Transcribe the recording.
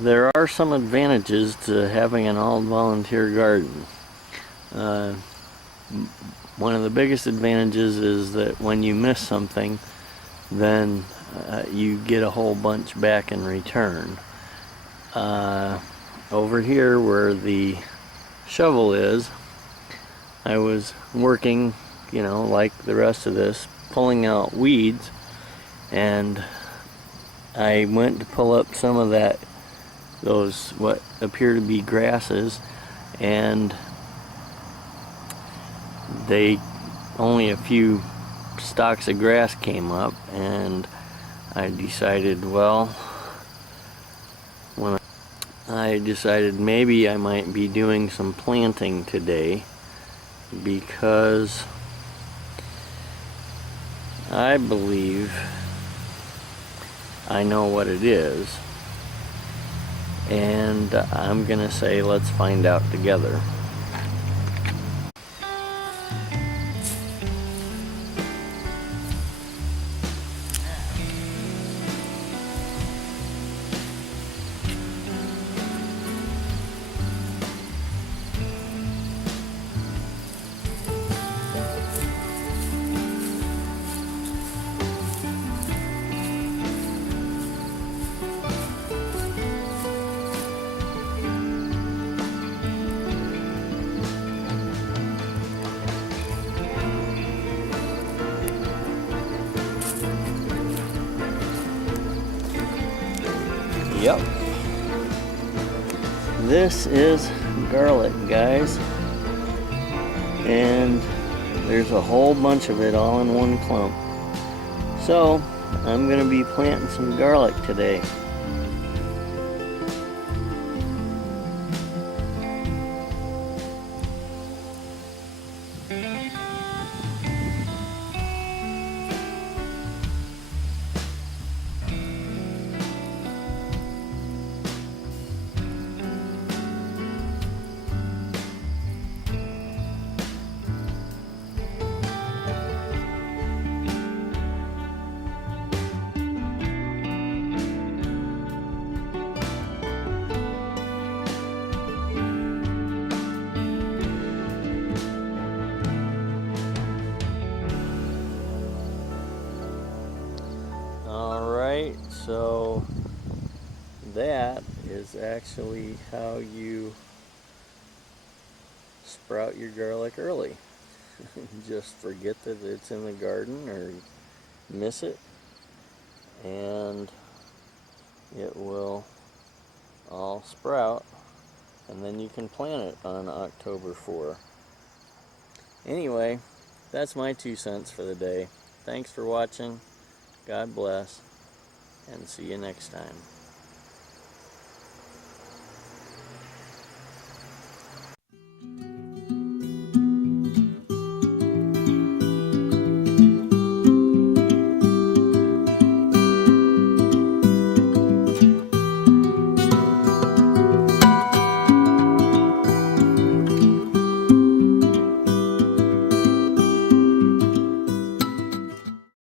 There are some advantages to having an all-volunteer garden. One of the biggest advantages is that when you miss something, then you get a whole bunch back in return. Over here where the shovel is, I was working, like the rest of this, pulling out weeds, and I went to pull up some of those what appear to be grasses, and only a few stalks of grass came up, and I decided, maybe I might be doing some planting today, because I believe I know what it is, and I'm gonna say let's find out together. Yep. This is garlic, guys. And there's a whole bunch of it all in one clump. So, I'm going to be planting some garlic today. Alright, so that is actually how you sprout your garlic early. Just forget that it's in the garden or miss it, and it will all sprout, and then you can plant it on October 4. Anyway, that's my 2 cents for the day. Thanks for watching. God bless, and see you next time.